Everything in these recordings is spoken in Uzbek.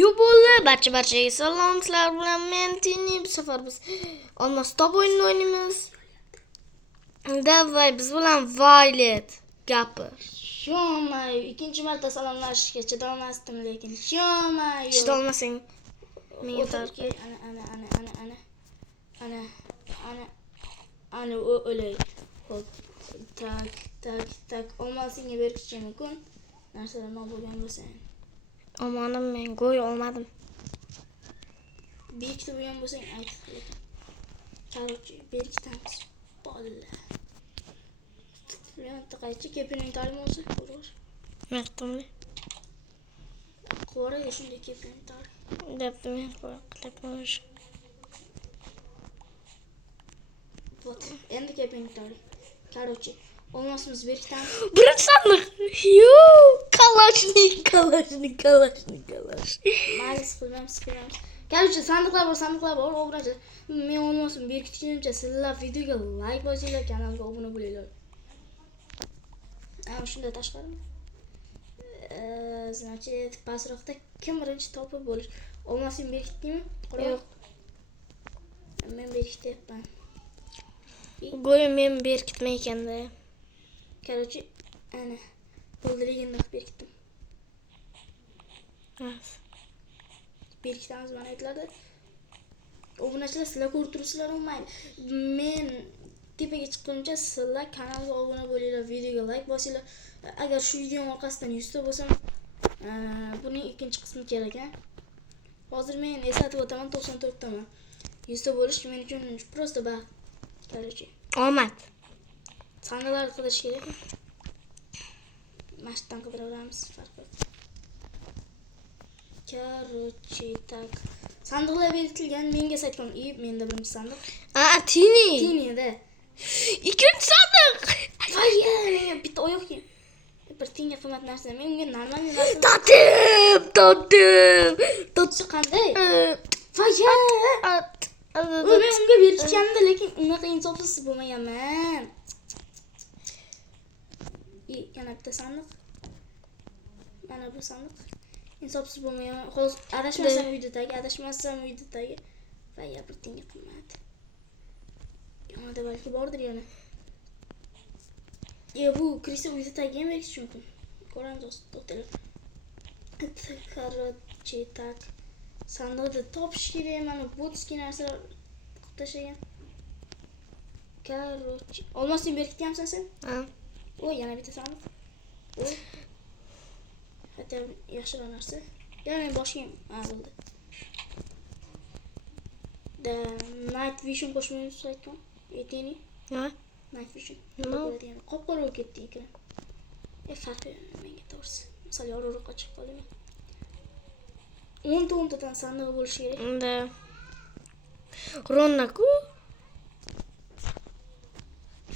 Yo bo'ldi, barchaga salom. Sizlar bilan men Tini. Bu safar biz Olmos top o'yinini o'ynaymiz. Davay biz bilan Violet gapir. Sho'may, ikkinchi marta salomlashishga chidolmasdim, lekin sho'may. Chidolmasang menga o'tirki, ana o'lay. Hop. Tak. Olmasingga berishim mumkin. Narsalar nima bo'lgan bo'lsa. Omonim, men go'y olmadim. Bekitib bo'lgan bo'lsang ayt. Qarorchi, bekitamiz. Bolalar. Yo'q, qaychi kepining ta'lim olsa, ko'raver. Maqtumli. Qo'ra shunday kepining ta'lim. Debdi men qo'yib. Вот, endi kepining ta'lim. Qarorchi, olmasimiz berkitamiz. Birinchi sandiq. Yo, kalashnik. Maylis qilamiz. Qarorchi, sandiqlar bor, o'brachi. Men olmasim berkitgunimcha sizlar videoga like bosinglar, kanalga obuna bo'linglar. Shunday tashqarimi? Значит, pastroqda kim birinchi topib bo'lish? Olmasim berkitdingmi? Yo'q. Men berkityapman. Go'y men berkitmay ekanda. Qarorchi, ana bo'ldiligini berkitdim. Berkitamiz mana aytlarda. Obunachilar sizlar ko'rib turibsizlar mayli. Men tepaga chiqquncha sizlar kanalga obuna bo'linglar, videoga like bosinglar. Agar shu video orqasidan 100 ta bo'lsam, buning ikkinchi qismi kerak, ha. Hozir men eslatib o'taman 94 taman. 100 ta bo'lish men uchun prosta baxt. Qarorchi. Omad. Sandiqlar qidirish kerak. Mashdan qidiramiz, farq yo'q. Qarorchi, tak. Sandiqlar berkitilgan, menga saytgan. Menda birinchi sandiq. Tinida. Ikkinchi sandiq. Voy, menga bitta oyoq kerak. Bir tenga qimmat narsa. Men unga normal narsa. Totim. Qanday? Voy. Men unga berishganimda, lekin unaqa insofsiz bo'lmaganman. Yana bitta sandiq. Mana bu sandiq. Insofsiz bo'lmagan. Hozir adashmasam uydagi. Voy, bir tenga qimmat. Yonida balki bordir yana. Bu Krista uyda tagiga berish mumkin. Ko'ramiz to'xtalar. Qarorchi, tak. Sandiqda topish kerak, mana botski narsalar tashlagan. Qarorchi, olmasni berkityapsan sen? Ha. Voy, yana bitta sandiq. Voy. Hatta yaxshiroq narsa. Men boshim bo'ldi. Night vision qo'shmaymiz aytgan. Aytayni. Ha? Night vision. Nima? Qop-qora bo'lib ketdi ekran. Farqi menga to'g'risi. Misol yorug'roqqa chiqib qolaman. 10 tadan sandiq bo'lishi kerak. Unda Ronnaku.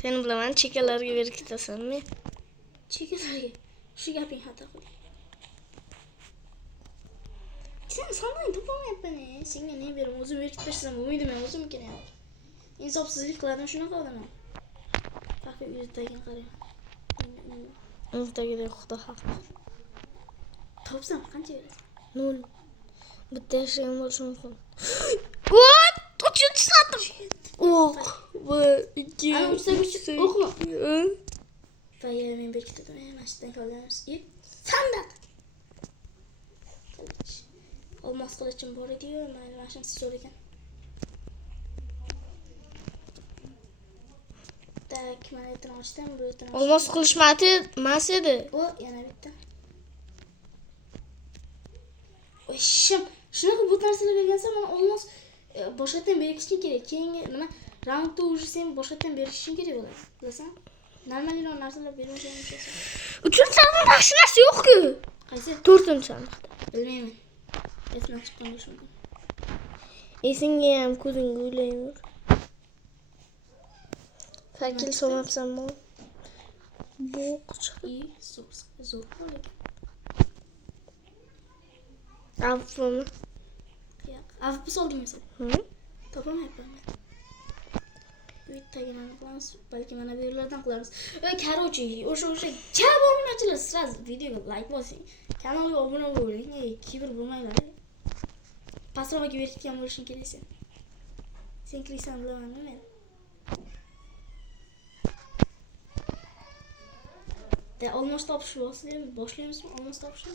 Sen bilaman chekalarga berkitasanmi? Chekalarga. Shu gaping xato qilding. Sen sandiqni topolmayapman. Senga ne berim? O'zim berkitishsam bo'lmaydimi? O'zim kerak. Insofsizlik qiladim, shunaqa odamman. Farqi uydagini qarang. Uydagida xudo haq. Topsam qancha berasan? 0. Bitta yashayam bo'lishi mumkin. What? 3 sandiq. O'q. 2. Ana 3 o'qma. Voy, men berkitdim. Mashdan qolamiz. Sandiq. Olmos qilichim bor edi-yu, mayli, mashinasiz zo'r ekan. Tak, mana aytdim ochdim, bu yerdan. Olmos qilishmati mas edi. Yana bitta. Voy, shunaqa bu narsalar bergansan, mana olmos boshqatdan berishing kerak. Keyingi nima raundda уже sen boshqatdan berishing kerak bo'ladi. Bilasan? Normalroq narsalar bermasang. 3-sandiqda yaxshi narsa yo'q-ku. Qaysi? 4-sandiqda. Bilmayman. Esdan chiqqan bo'lishi mumkin. Esingga ham ko'zingga o'ylayver. Fakil solmabsanmi? Bo'qchi. Zo'r bo'lar. Afmi? Yo'q. Afbi solding sen. Topolmayapman. Uytagini qilamiz, balki mana bu yerlardan qilamiz. Qarorchi, o'sha kab obunachilar sraz videoga like bosing. Kanalga obuna bo'ling. Kibr bo'lmanglar. Pastroqqa berkitgan bo'lishing kerak sen. Sen kirsan bilamanmi men? De olmos topish boshlayapmizmi? Olmos topishni?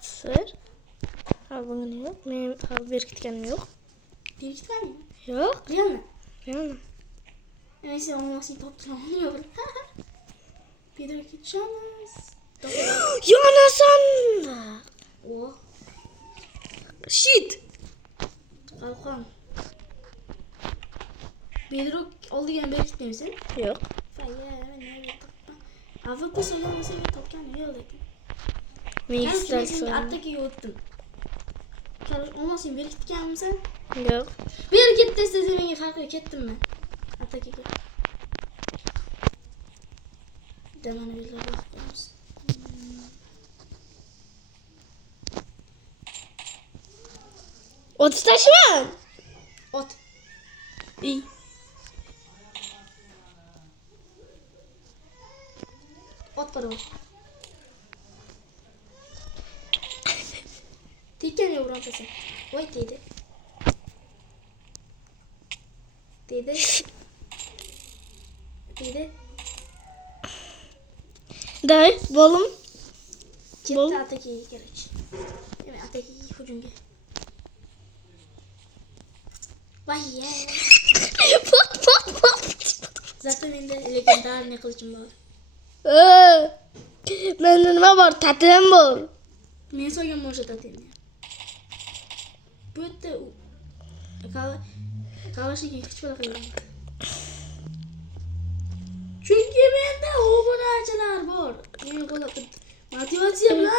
Sir. Ha bugün yok. Men hali berkitganim yo'q. Berkitmadingmi? Yo'q. Realmi? Yo'q. Men sen olmosni toptiraman yo'q. Pedro ketishamiz. Yonasan. Oh, Shit. qalqon. Pedro oldigan berkitdingmi sen? Yo'q. AVP so'ygan bo'lsa topganim yo'q lekin. Men Men istal sen so'radim. attaki o'tdim. Qaror, olmosing berkitganmisan? Yo'q. Berkit desa sen menga farqi ketdim men. Attakaga. Damani belgilab qo'yamiz. Otish tashiman. Ot. İyi. Ot qaror. Tekkan yo'q sen. Voy dedi. Dedi. Dedi. Day, bolum. Ketdi attakaga kerak. Men attakaga hujumga. Voy ya. Pat. Zato menda legendarniy qilichim bor. Menda nima bor? Tatim bor. Men so'ygan bo'lsa tatingni. Bu yerda Kalashnikov hech bola qilgan. Chunki menda obunachilar bor. Men qo'llab motivatsiya bilan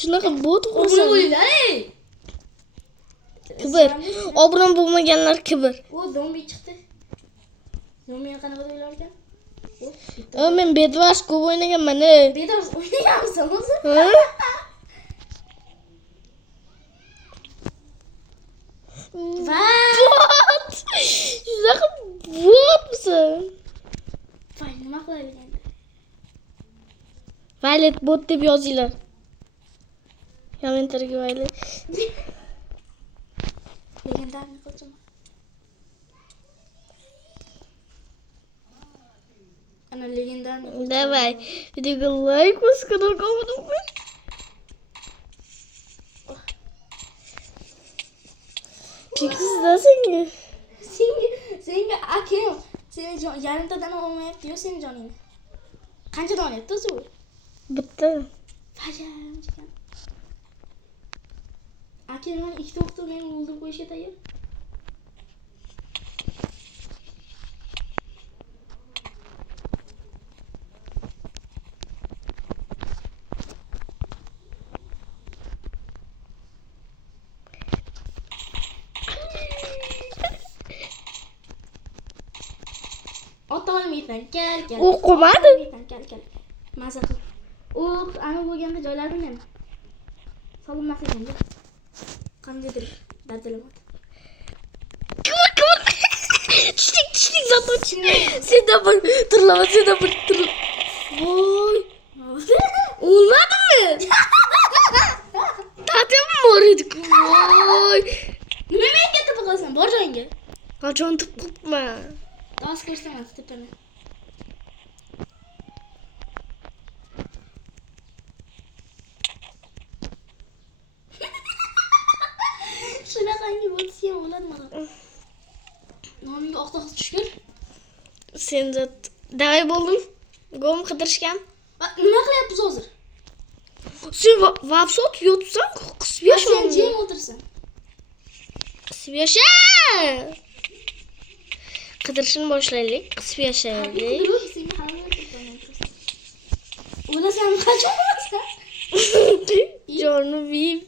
Shunaqa bot obuna qo'ysan. bo'linglar, ey. Kibr. Obuna bo'lmaganlar kibr. O zombi chiqdi. Zombini qanaqa o'ylar ekan? Men bedvash ko'p o'ynaganman. Bedor o'ynaganmisan o'zi? Ha? Va! Bot. Shunaqa botmisan? Voy, nima qilaylik endi? Violet bot deb yozinglar. Kommentariyga Violet. Legendarniy qilchim. Ana legendarniy. Давай. Videoga like bos, kanalga obuna bo'l. Piksizda senga. Senga akim. Seni yarimtadan olmayapti-yu sening joningni. Qanchadan olyapti o'zi u? Bitta. Fajam chikan. Akim men ikkita o'qitib meni o'ldirib qo'yishga tayyor. Ota olmaysan. Kel. O'qimadi. Kel. Maza qil. Ana bo'lganda joyladim men. Solinmas ekan. Qandaydir dardalamoqda. Kibr. Tushlik zato. Sen de bir turlama, sen de bir tur. Voy. Olmadimi? Tatim bor edi. Voy. Nima menga tipi qilasan? Bor joyingga. Qachon tip qilibman? Gaz ko'rsatmas tipini. Shunaqangi bo'lsa ham bo'ladimi? Nomingga oq to'q tushgur. Sen de davay bo'ldim. Gom qidirishgan. Nima qilyapsiz hozir? Sen vapsot yotsan, qisib Sen yashan. jim o'tirsan. Qisib yasha. Qidirishni boshlaylik. Qisib yashaylik. Senga hali o'lasan qachon o'lasan? Jonu viv.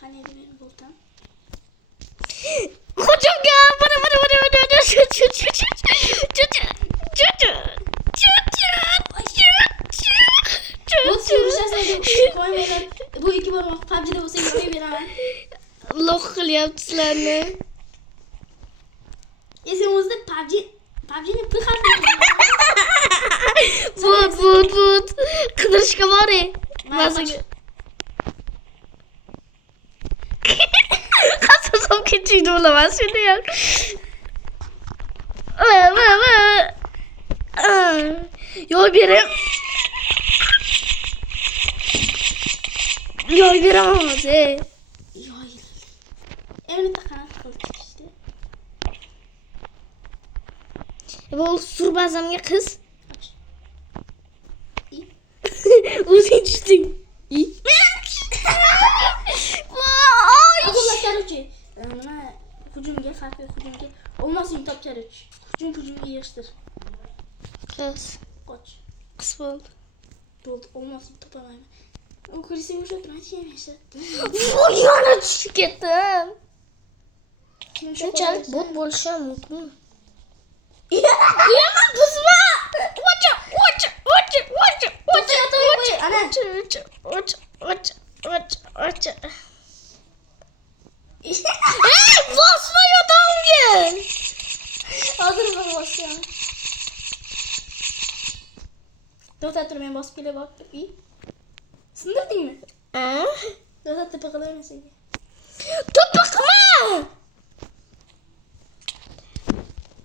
Qani edi meni bo'ltam? Hujumga. Bana. Bu ikki barmoq PUBG'da bo'lsa yo'q beraman. Loq qilyapsizlarni. Sen o'zida PUBG'ni bir xil Bot. Qidir ko'rishga boring. Mazaga. Qasam ketishni bilaman shuni ham. Yo'l bering. Yo'l beraman o'zi. Yo'l. Endi qanaqa qilib işte. Bu surbazamga qiz. İ. O'zing tushding. Akıllar karıcı. Mana hücumga, farklı hücumga. Olmasın top karıcı. Hücumga yığıştır. Qiz. Qoch. Qiz bo'ldi. Bo'ldi, olmasın topamayman. O ko'rsang o'sha turadigan işte. Voy, yana tushib ketdim. Shunchalik bot bo'lishi ham mumkinmi? Yana buzma. Ocha. Bosma yotağımga. Hozir bir bosgan. To'xtab tur, men bosib kela bor. Sindirdingmi? To'xtab tepa qilaman senga. To'piqma.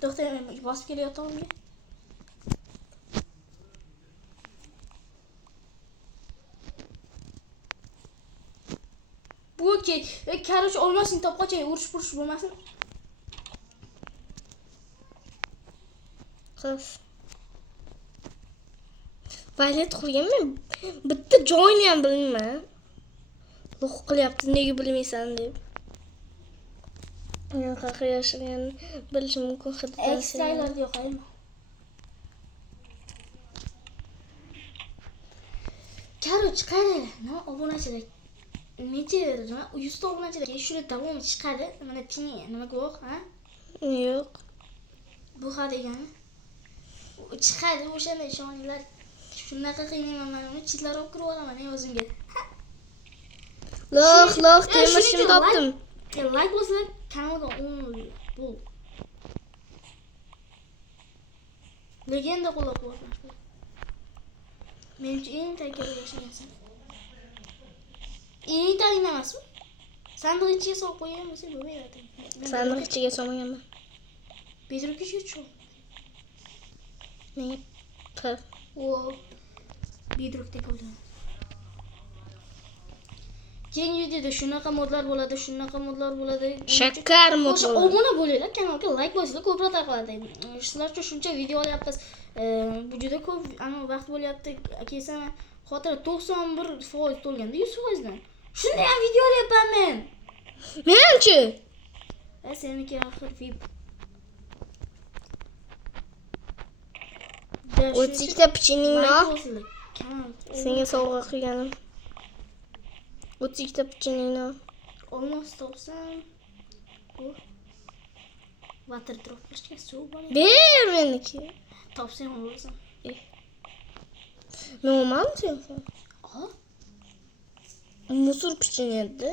To'xtab, men bosib kelayotganimga. Bu okey. Karıcı olmasın top qo'chay, urush bo'lmasin. Qiz. Vaylet qo'yganman. Bitta joyni ham bilmayman. Lo'q qilyapti, nega bilmaysan deb. Men qanaqa yashagan bilish mumkin hiddan. Ekstraylarda yo'q ayma. Karıcı qaranglar, nima obunachilar. Necha nima 100 ta obunachilar. Shuni davom chiqadi. Mana tini, nima guvoh, ha? Yo'q. Bu ha degani. Chiqadi o'shanda ishoninglar. Shunaqa qiynayman men uni chitlar olib kirib olaman men o'zimga. Lo'q, temishni topdim. Like bo'lsa kanalga 10 bu. Legenda qo'llab quvvatlash. Menimcha eng tayyor yashagansan. Eng tayyor emasmi? Sandiq ichiga solib qo'ygan bo'lsa bo'lmaydi. Sandiq ichiga solmaganman. Bedrock ichiga tushib. Menga O bedrock deb o'yladim. Keyingi videoda shunaqa modlar bo'ladi, shunaqa modlar bo'ladi. Shakar mod O'sha bo'ladi. obuna bo'linglar, kanalga like bosinglar, ko'proq tarqaladi. Sizlar uchun shuncha video olyapmiz. Bu juda ko'p vaqt bo'lyapti. Kelsam xotira 91% to'lganda 100% dan. Shunday ham video olyapman men. Menchi. Seniki axir VIP. O'tikda pichiningi Kanal. senga sovg'a qilganim. O'tikda pichiningi. Olmos topsam. Bu. Water drop qilishga suv bor. Ber meniki. Topsam olasan. Normal sen. Al. Musor pichiniydi.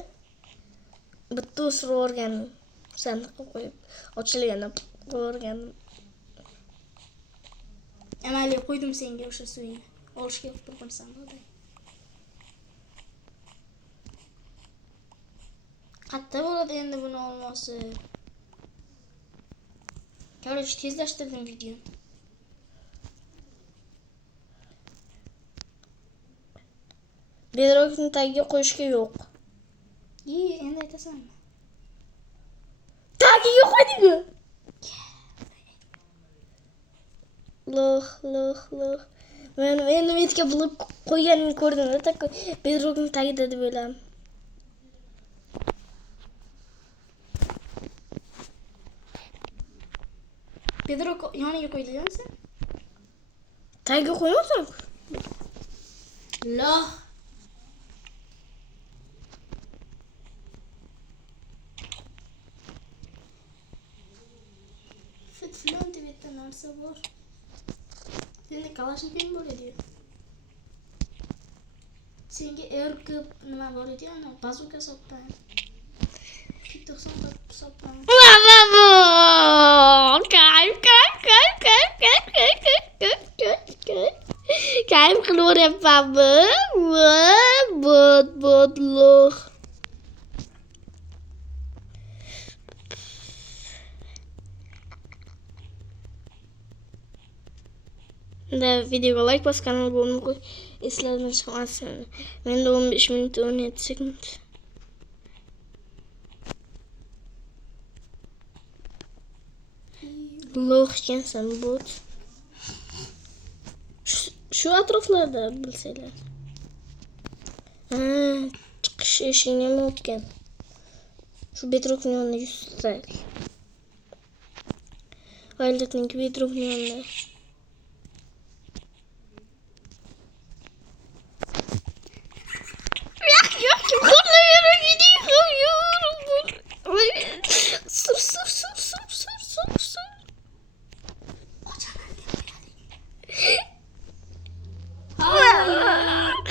Bitta o'sirib o'rgandim. Sandiqqa qo'yib ochilganda o'rgandim. Mayli qo'ydim senga o'sha suvni. Olishga qo'ysan bo'ldi. Qatta bo'ladi endi buni olmosi. Короче, tezlashtirdim video. Bedrockni tagiga qo'yishga yo'q. Endi aytasanmi? Tagiga qo'ydingmi? Lo'q. Men endi metga blok qo'yganini ko'rdim-da, tak bedrockni tagida deb o'yladim. Bedrock yoniga qo'ydigansan? Tagiga qo'ymasam? Loh. Filan deb bitta narsa bor. Endi Kalashnikov bo'ladi. Senga RK nima bor edi? Ana bazuka sotdim. 90 sotdim. Kayıp kılıyor yapamı. Mutluluk. Da videoga like bos, kanalga abone qo'y. Eslardan chiqmasin. Menda 15 minut 17 sekund. Loh ekansan bot. Shu atroflarda bilsanglar. Ha, chiqish eshigini nima o'tgan? Shu bedrockning yonida 100 tal. Violetning bedrockning yonida. Yok, ko'rlayver gidiyorum. Sur.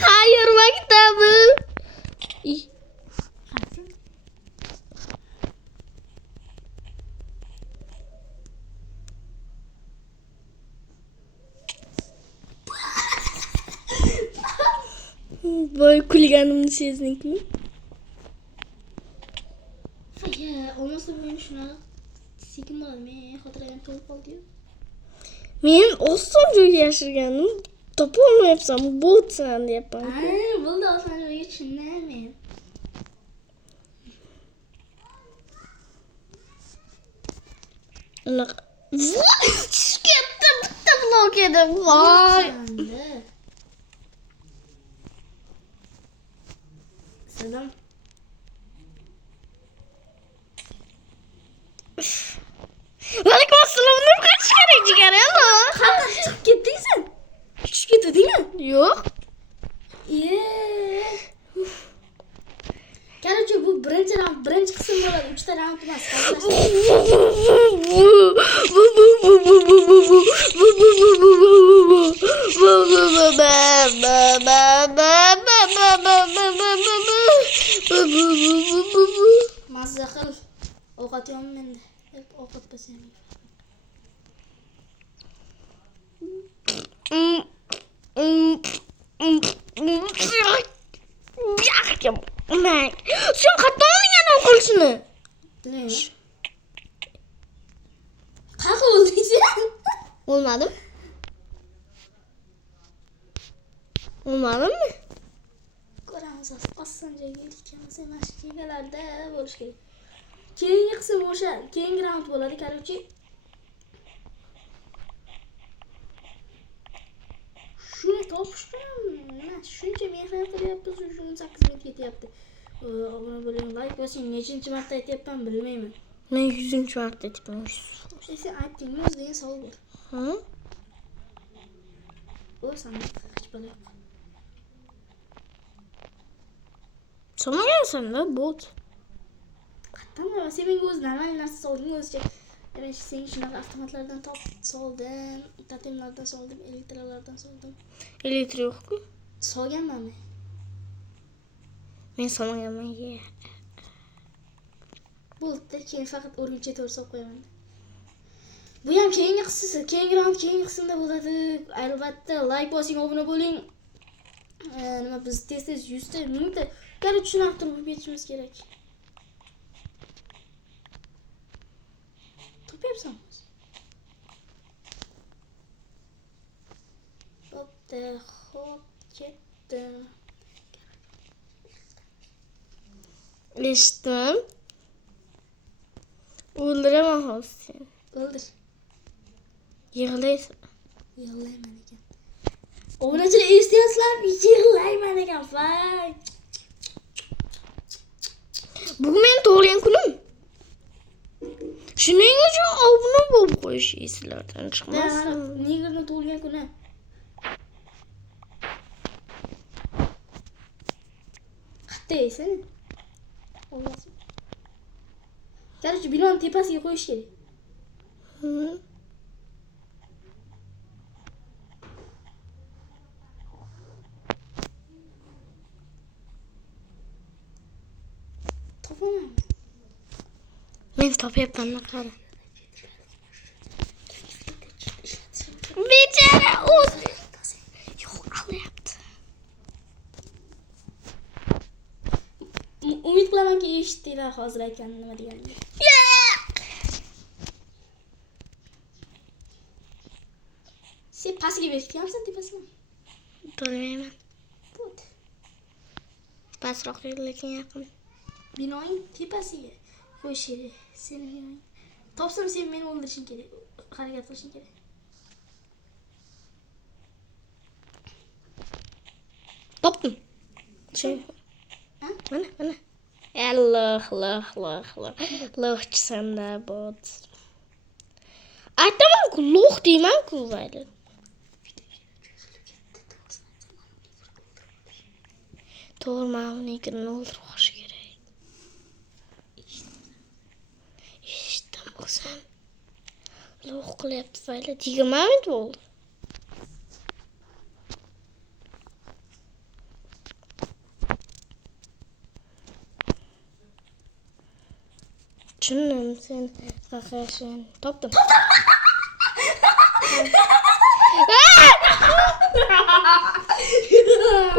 Hayır maktabı. Voy kulganimni sezdingmi? Ya, olmasa men shunaqa sekin bo'ladi. Men xotirayam to'lib qoldi-yu. Men oson joyga yashirganim topolmayapsam botsan deyapman. Ha, bo'ldi, oson joyga tushundim men. Unaqa. Tushkatda bitta blok edi. Voy. Selam. Vaalaykum assalom. Nima qilish kerak jigar? Qanday chiqib ketding sen? Tushib ketdingmi? Yo'q. Короче, bu birinchi qism bo'ladi. 3 ta raund emas. Mazza qil. Ovqat yo'qmi menda? Ovqat bo'lsa Sen qayerdan olding ovqatni? bilmayman. Qaqa olding sen? Olmadimi? Olmadimi? Ko'ramiz, oson joyga elikamiz emas, chegalarda bo'lish kerak. Keyingi qism o'sha, keyingi raund bo'ladi, короче. Shuni topishgan emas, shuncha mehnat qilyapmiz, shuni 8 minut ketyapti. Obuna bo'ling, like bosing, nechinchi marta aytyapman bilmayman. Men 100-marta aytyapman. Sen aytdingmi, o'zingga savol bor. Ha? O sana hech balo yo'q. Solmagansan-da bot. Qattan nima, sen menga o'z normal narsa solding, o'zcha. Yana sen shunaqa avtomatlardan soldim, totemlardan soldim, elektrlardan soldim. Elektr yo'q-ku. Solganmanmi? Men solmaganman. Bo'ldi, keyin faqat o'rgimcha to'g'ri solib qo'yaman. Bu ham keyingi qismda, keyingi raund keyingi qismda bo'ladi. Albatta, like bosing, obuna bo'ling. Nima biz tez 100 ta, 1000 ta qarab tushunib turib ketishimiz kerak. Topyapsanmiz. Bo'pti, xo'p, ketdi. Eshitdim. O'ldiraman hozir seni. O'ldir. Yig'laysan. Yig'layman ekan. Obunachilar eshityapsizlarmi? Yig'layman ekan, voy. Bu men tug'ilgan kunim. Shuning uchun obuna bo'lib qo'yish eslardan chiqmasin. Negirni tug'ilgan kuni. Qataysan? Olmasin. Короче, binoni tepasiga qo'yish kerak. Topaman. Men topyapman, qara. Bechara o'zi. Yo'q, eshitdinglar hozir aytganim nima deganimni. Sen pastga berkitganmisan tepasini? Bilmayman. Bo't. Pastroq lekin yaqin. Binoning tepasiga qo'yish kerak. Seni binoing. Topsam sen meni o'ldirishing kerak. Harakat qilishing kerak. Topdim. Şey. Ha? Mana. Allah. Lo'qchisan da bot. Aytaman-ku, lo'q deyman-ku mayli. To'g'ri, mana unikini o'ldirib olish kerak. Eshitdim o'zim. Lo'q qilyapti mayli. 20 minut bo'ldi. Tushundim, sen qaqashin. Topdim.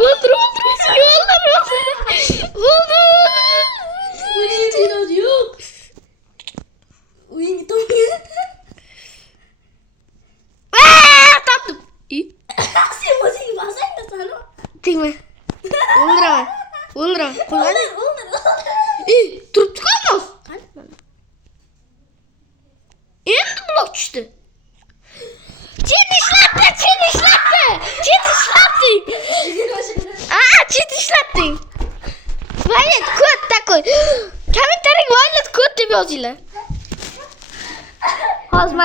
O'ldir. Bo'ldi. O'yinga iloji yo'q. O'yinga to'g'ri. Topdim. Sen o'zing basangda sana. Tegma. O'ldiraman. Qo'yadi. O'ldir. Turib chiqolmas. Endi blok tushdi. Chet ishlatding. Vayet kod такой. Kommentariyaga vayet kod deb yozinglar. Hozir